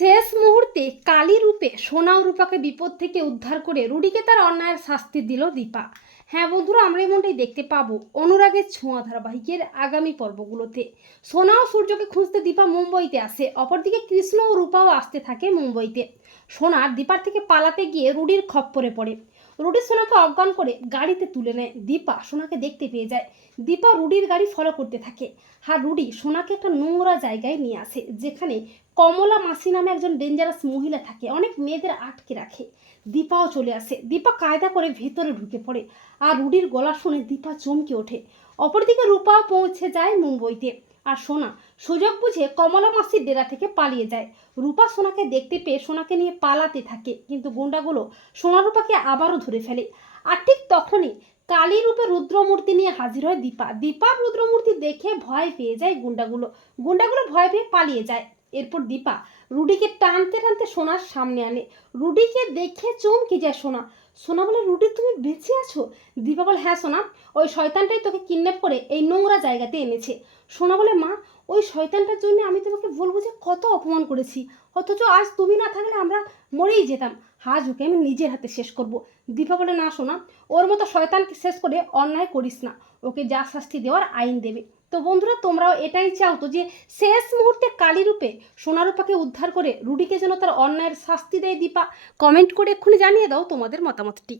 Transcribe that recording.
শেষ মুহূর্তে কালী রূপে সোনা রূপাকে বিপদ থেকে উদ্ধার করে রুডিকে তার অন্যায়ের শাস্তি দিল দীপা। হ্যাঁ বন্ধুরা, আমরা এমনটাই দেখতে পাবো অনুরাগের ছোঁয়া ধারাবাহিকের আগামী পর্বগুলোতে। সোনা ও সূর্যকে খুঁজতে দীপা মুম্বইতে আসে, অপরদিকে কৃষ্ণ ও রূপাও আসতে থাকে মুম্বইতে। সোনার দীপার থেকে পালাতে গিয়ে রুডির খপ্পরে পড়ে। রুডি সোনাকে অজ্ঞান করে গাড়িতে তুলে নেয়। দীপা সোনাকে দেখতে পেয়ে যায়। দীপা রুডির গাড়ি ফলো করতে থাকে। আর রুডি সোনাকে একটা নোংরা জায়গায় নিয়ে আসে, যেখানে কমলা মাসি নামে একজন ডেঞ্জারাস মহিলা থাকে। অনেক মেয়েদের আটকে রাখে। দীপাও চলে আসে। দীপা কায়দা করে ভেতরে ঢুকে পড়ে। আর রুডির গলা শুনে দীপা চমকে ওঠে। অপরদিকে রূপা পৌঁছে যায় মুম্বইতে। আর সোনা, সুযোগ বুঝে কমলা মাসির ডেরা থেকে পালিয়ে যায়। রূপা সোনাকে দেখতে পেয়ে সোনাকে নিয়ে পালাতে থাকে, কিন্তু গুন্ডাগুলো সোনা রূপাকে আবারও ধরে ফেলে। আর ঠিক তখনই কালী রূপে রুদ্রমূর্তি নিয়ে হাজির হয় দীপা। দীপার রুদ্রমূর্তি দেখে ভয় পেয়ে যায় গুন্ডাগুলো। গুন্ডাগুলো ভয় পেয়ে পালিয়ে যায়। এরপর দীপা রুডিকে টানতে টানতে সোনার সামনে আনে। রুডিকে দেখে চমকে যায় সোনা। সোনা বলে রুটি তুমি বেঁচে আছো? দীপা বলে হ্যাঁ সোনা, ওই শয়তানটাই তোকে কিডন্যাপ করে এই নোংরা জায়গাতে এনেছে। সোনা বলে, মা, ওই শয়তানটার জন্য আমি তোমাকে বলব যে কত অপমান করেছি। অথচ আজ তুমি না থাকলে আমরা মরেই যেতাম। হাজ ওকে আমি নিজের হাতে শেষ করব। দীপা বলে, না শোনা ওর মতো শয়তানকে শেষ করে অন্যায় করিস না। ওকে যা শাস্তি দেওয়ার আইন দেবে। তো বন্ধুরা, তোমরাও এটাই চাও তো যে শেষ মুহূর্তে কালী রূপে সোনারূপাকে উদ্ধার করে রুডিকে যেন তার অন্যায়ের শাস্তি দেয় দীপা কমেন্ট করে এক্ষুনি জানিয়ে দাও তোমাদের মতামতটি।